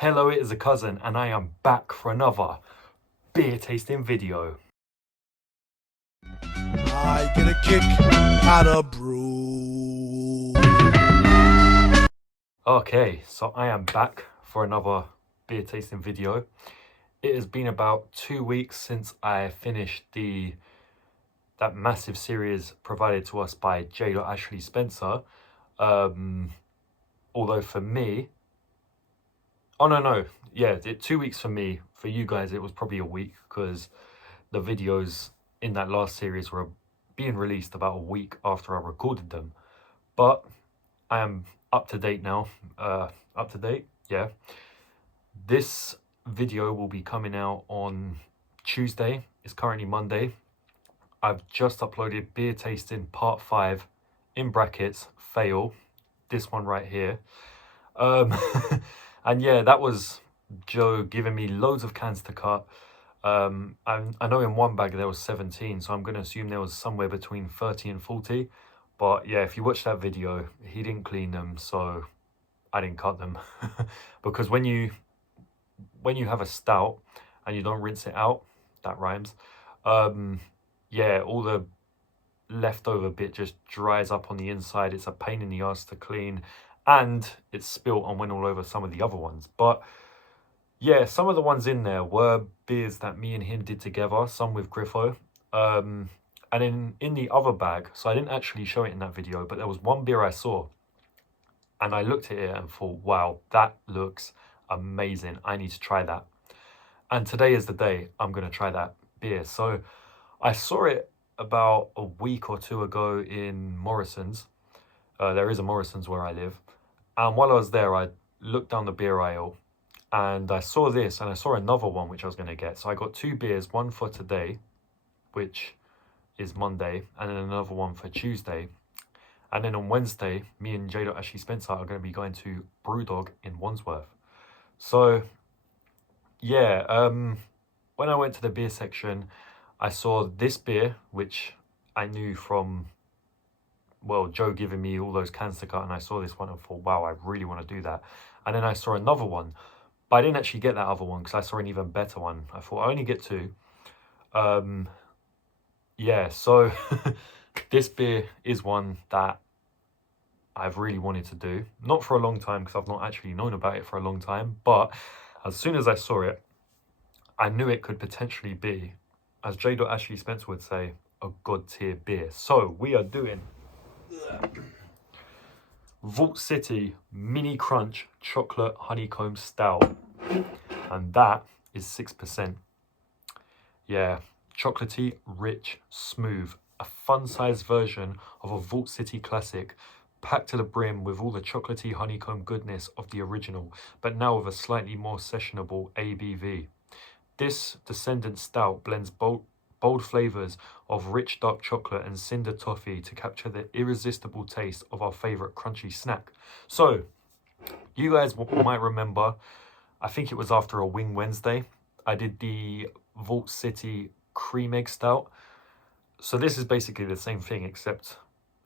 Hello, it is a cousin, and I am back for another beer tasting video. I get a kick out of brew. Okay, so I am back for another beer tasting video. It has been about 2 weeks since I finished that massive series provided to us by J. Ashley Spencer. Although for me, yeah, 2 weeks for me. For you guys, it was probably a week because the videos in that last series were being released about a week after I recorded them. But I am up to date now. Up to date, yeah. This video will be coming out on Tuesday. It's currently Monday. I've just uploaded beer tasting part 5 in brackets fail. This one right here. And yeah, that was Joe giving me loads of cans to cut. I know in one bag there was 17, so I'm going to assume there was somewhere between 30 and 40. But yeah, if you watch that video, he didn't clean them, so I didn't cut them. Because when you have a stout and you don't rinse it out, that rhymes, yeah, all the leftover bit just dries up on the inside. It's a pain in the ass to clean, and it's spilt and went all over some of the other ones. But yeah, some of the ones in there were beers that me and him did together, some with Griffo. And in the other bag, so I didn't actually show it in that video, but there was one beer I saw and I looked at it and thought, wow, that looks amazing. I need to try that. And today is the day I'm going to try that beer. So I saw it about a week or two ago in Morrison's. There is a Morrison's where I live. And while I was there, I looked down the beer aisle and I saw this and I saw another one which I was going to get. So I got 2 beers, one for today, which is Monday, and then another one for Tuesday. And then on Wednesday, me and J. Ashley Spencer are going to be going to Brewdog in Wandsworth. So yeah, when I went to the beer section, I saw this beer, which I knew from, well, Joe giving me all those cans to cut, and I saw this one and thought, wow, I really want to do that. And then I saw another one, but I didn't actually get that other one because I saw an even better one. I thought I only get 2. Yeah, so this beer is one that I've really wanted to do. Not for a long time because I've not actually known about it for a long time, but as soon as I saw it, I knew it could potentially be, as J. Ashley Spencer would say, a god tier beer. So we are doing Vault City Mini Crunch Chocolate Honeycomb Stout, and that is 6%. Yeah, chocolatey, rich, smooth, a fun-sized version of a Vault City classic, packed to the brim with all the chocolatey honeycomb goodness of the original, but now with a slightly more sessionable ABV. This Descendant Stout blends bold flavours of rich dark chocolate and cinder toffee to capture the irresistible taste of our favourite crunchy snack. So, you guys might remember, I think it was after a Wing Wednesday, I did the Vault City Cream Egg Stout. So this is basically the same thing, except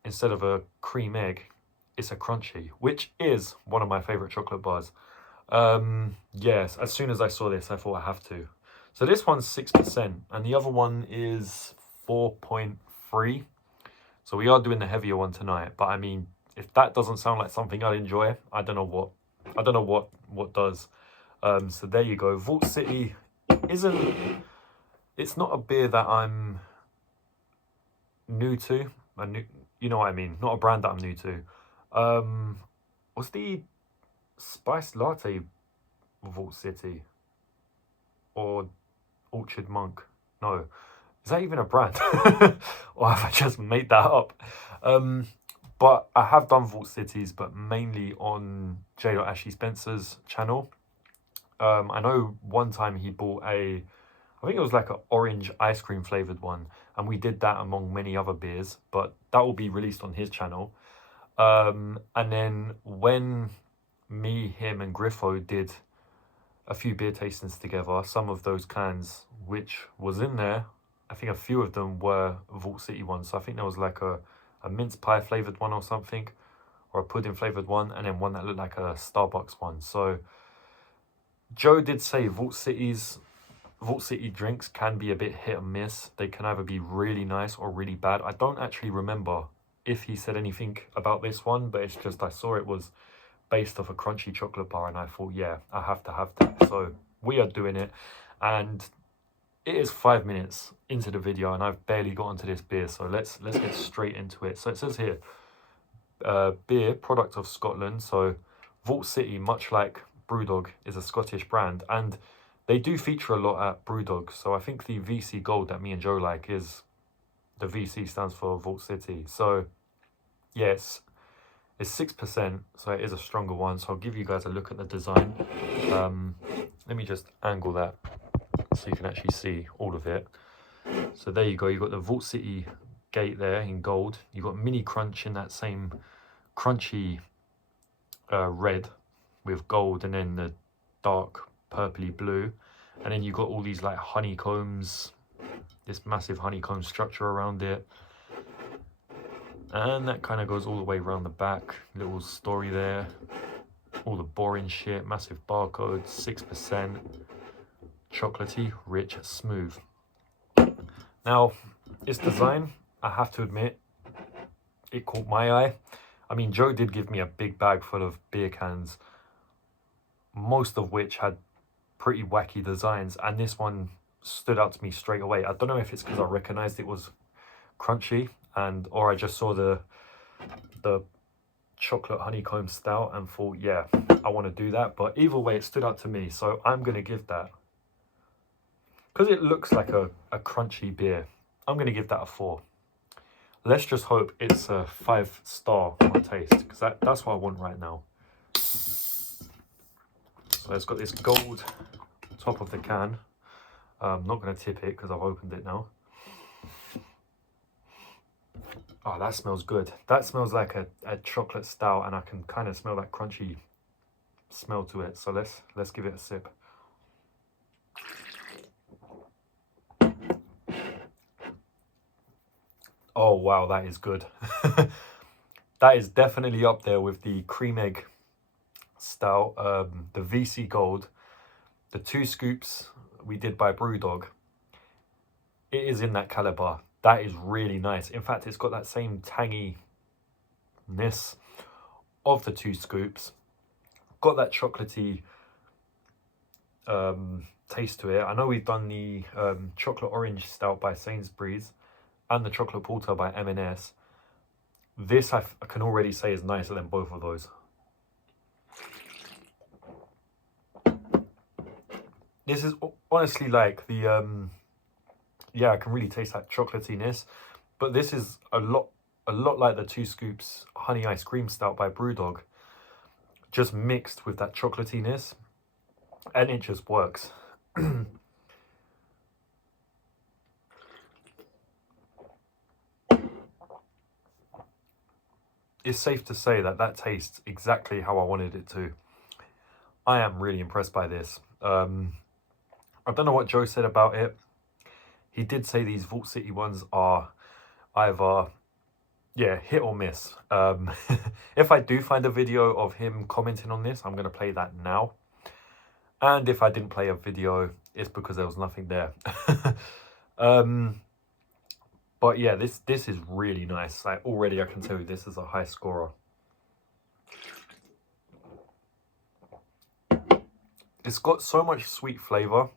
instead of a cream egg, it's a crunchy, which is one of my favourite chocolate bars. Yes, as soon as I saw this, I thought I have to. So this one's 6%, and the other one is 4.3. So we are doing the heavier one tonight. But I mean, if that doesn't sound like something I'd enjoy, I don't know what. I don't know what does. So there you go. Vault City it's not a beer that I'm new to. You know what I mean? Not a brand that I'm new to. Was the Spiced Latte Vault City or Orchard Monk? No. Is that even a brand? Or have I just made that up? But I have done Vault Cities, but mainly on J. Ashley Spencer's channel. I know one time he bought I think it was like an orange ice cream flavoured one, and we did that among many other beers, but that will be released on his channel. And then when me, him and Griffo did a few beer tastings together, some of those cans which was in there, I think a few of them were Vault City ones. So I think there was like a mince pie flavoured one or something, or a pudding flavoured one, and then one that looked like a Starbucks one. So Joe did say Vault City drinks can be a bit hit and miss. They can either be really nice or really bad. I don't actually remember if he said anything about this one, but it's just I saw it was based off a crunchy chocolate bar and I thought, yeah, I have to have that. So we are doing it, and it is 5 minutes into the video and I've barely got onto this beer, so let's get straight into it. So it says here, beer, product of Scotland. So Vault City, much like Brewdog, is a Scottish brand, and they do feature a lot at Brewdog. So I think the VC Gold that me and Joe like is, the VC stands for Vault City. So yes, it's 6%, so it is a stronger one. So I'll give you guys a look at the design. Let me just angle that so you can actually see all of it. So there you go, you've got the Vault City gate there in gold. You've got Mini Crunch in that same crunchy red with gold, and then the dark purpley blue. And then you've got all these like honeycombs, this massive honeycomb structure around it. And that kind of goes all the way around the back. Little story there. All the boring shit, massive barcode, 6%. Chocolatey, rich, smooth. Now, its design, I have to admit, it caught my eye. I mean, Joe did give me a big bag full of beer cans, most of which had pretty wacky designs, and this one stood out to me straight away. I don't know if it's because I recognized it was crunchy, or I just saw the chocolate honeycomb stout and thought, yeah, I want to do that. But either way, it stood out to me, so I'm going to give that, because it looks like a crunchy beer, I'm going to give that a 4. Let's just hope it's a 5-star on taste, because that's what I want right now. So it's got this gold top of the can. I'm not going to tip it because I've opened it now. Oh, that smells good. That smells like a chocolate stout, and I can kind of smell that crunchy smell to it. So let's give it a sip. Oh wow, that is good. That is definitely up there with the cream egg stout, the VC Gold, the 2 scoops we did by Brewdog. It is in that caliber. That is really nice. In fact, it's got that same tanginess of the 2 scoops. Got that chocolatey taste to it. I know we've done the chocolate orange stout by Sainsbury's and the chocolate porter by M&S. This I can already say is nicer than both of those. This is honestly like the yeah, I can really taste that chocolatiness, but this is a lot like the 2 scoops honey ice cream stout by Brewdog, just mixed with that chocolatiness, and it just works. It's safe to say that tastes exactly how I wanted it to. I am really impressed by this. I don't know what Joe said about it. He did say these Vault City ones are either, yeah, hit or miss. If I do find a video of him commenting on this, I'm going to play that now. And if I didn't play a video, it's because there was nothing there. But yeah, this is really nice. Already I can tell you this is a high scorer. It's got so much sweet flavour.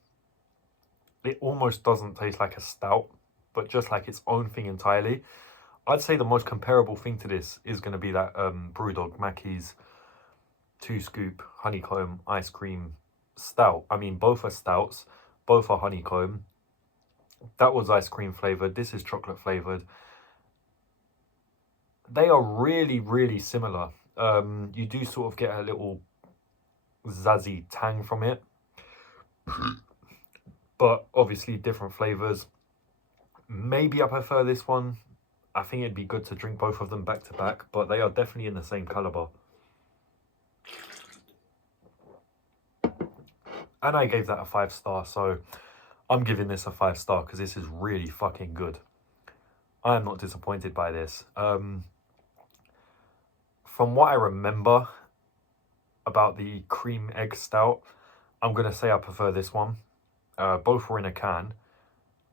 It almost doesn't taste like a stout, but just like its own thing entirely. I'd say the most comparable thing to this is going to be that Brewdog Mackey's 2 scoop honeycomb ice cream stout. I mean, both are stouts, both are honeycomb. That was ice cream flavoured. This is chocolate flavoured. They are really, really similar. You do sort of get a little zazzy tang from it, but obviously different flavours. Maybe I prefer this one. I think it'd be good to drink both of them back to back, but they are definitely in the same caliber. And I gave that a 5-star, so I'm giving this a 5-star because this is really fucking good. I am not disappointed by this. From what I remember about the cream egg stout, I'm going to say I prefer this one. Both were in a can.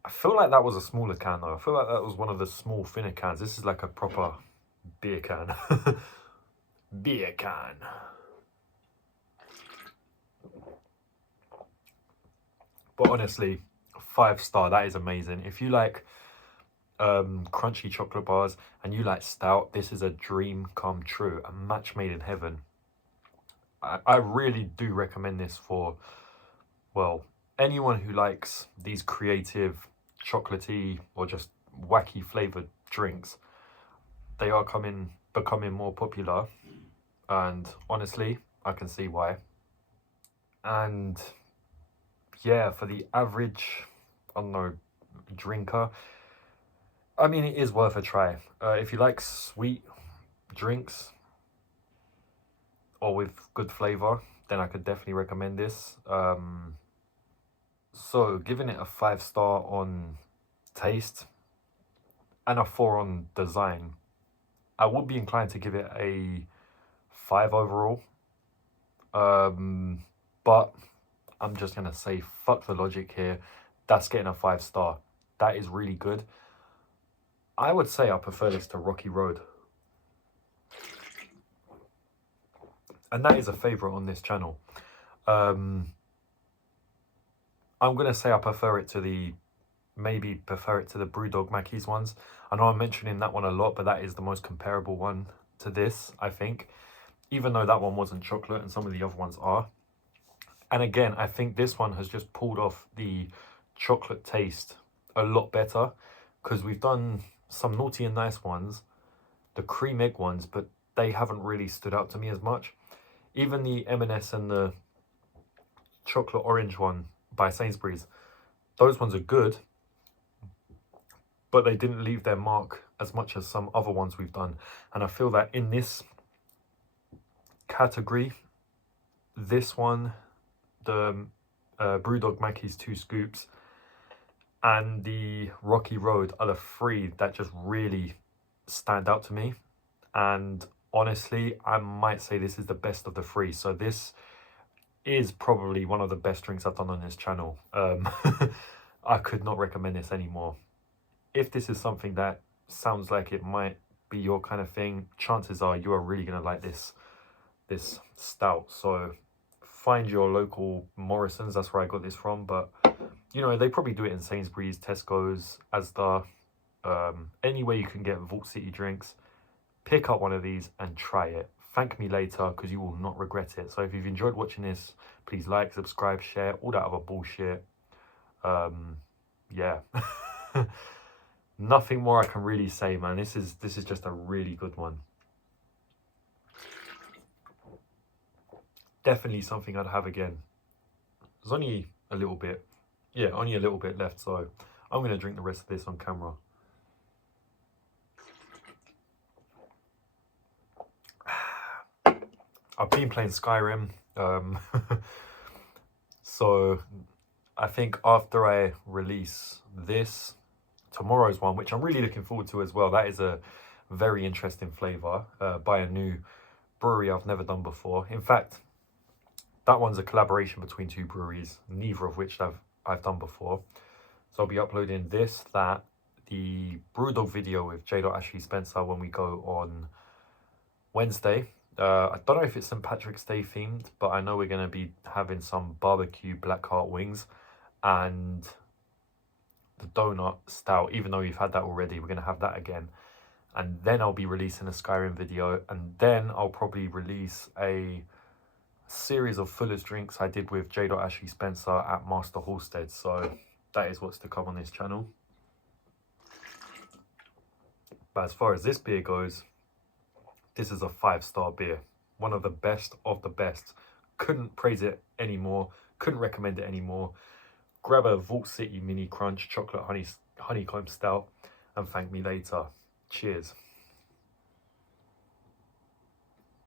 I feel like that was a smaller can though. I feel like that was one of the small thinner cans. This is like a proper beer can. Beer can. But honestly, 5-star, that is amazing. If you like crunchy chocolate bars and you like stout, this is a dream come true, a match made in heaven. I really do recommend this for, well, anyone who likes these creative, chocolatey or just wacky flavored drinks. They are becoming more popular, and honestly, I can see why. And yeah, for the average, I don't know, drinker, I mean, it is worth a try. If you like sweet drinks or with good flavor, then I could definitely recommend this. So giving it a 5-star on taste and a 4 on design, I would be inclined to give it a 5 overall. But I'm just gonna say fuck the logic here. That's getting a 5-star. That is really good. I would say I prefer this to Rocky Road. And that is a favourite on this channel. I'm gonna say I prefer it to the Brewdog Mackey's ones. I know I'm mentioning that one a lot, but that is the most comparable one to this, I think. Even though that one wasn't chocolate and some of the other ones are. And again, I think this one has just pulled off the chocolate taste a lot better, because we've done some naughty and nice ones, the cream egg ones, but they haven't really stood out to me as much. Even the M&S and the chocolate orange one by Sainsbury's, those ones are good, but they didn't leave their mark as much as some other ones we've done. And I feel that in this category, this one, the Brewdog Mackey's 2 scoops and the Rocky Road are the 3 that just really stand out to me. And honestly, I might say this is the best of the 3. So this is probably one of the best drinks I've done on this channel. I could not recommend this anymore. If this is something that sounds like it might be your kind of thing, chances are you are really going to like this stout. So find your local Morrison's, that's where I got this from, but you know, they probably do it in Sainsbury's, Tesco's, Asda, anywhere you can get Vault City drinks. Pick up one of these and try it. Thank me later, because you will not regret it. So if you've enjoyed watching this, please like, subscribe, share, all that other bullshit. Yeah. Nothing more I can really say, man. This is just a really good one. Definitely something I'd have again. There's only a little bit. Yeah, only a little bit left, so I'm going to drink the rest of this on camera. I've been playing Skyrim, so I think after I release this, tomorrow's one, which I'm really looking forward to as well, that is a very interesting flavour by a new brewery I've never done before. In fact, that one's a collaboration between 2 breweries, neither of which I've done before. So I'll be uploading this, that, the Brewdog video with J. Ashley Spencer when we go on Wednesday. I don't know if it's St. Patrick's Day themed, but I know we're going to be having some barbecue Black Heart wings and the donut stout. Even though we've had that already, we're going to have that again. And then I'll be releasing a Skyrim video, and then I'll probably release a series of Fuller's drinks I did with J. Ashley Spencer at Master Halstead. So that is what's to come on this channel. But as far as this beer goes, this is a 5-star beer. One of the best of the best. Couldn't praise it anymore. Couldn't recommend it anymore. Grab a Vault City Mini Crunch Chocolate Honeycomb Stout and thank me later. Cheers.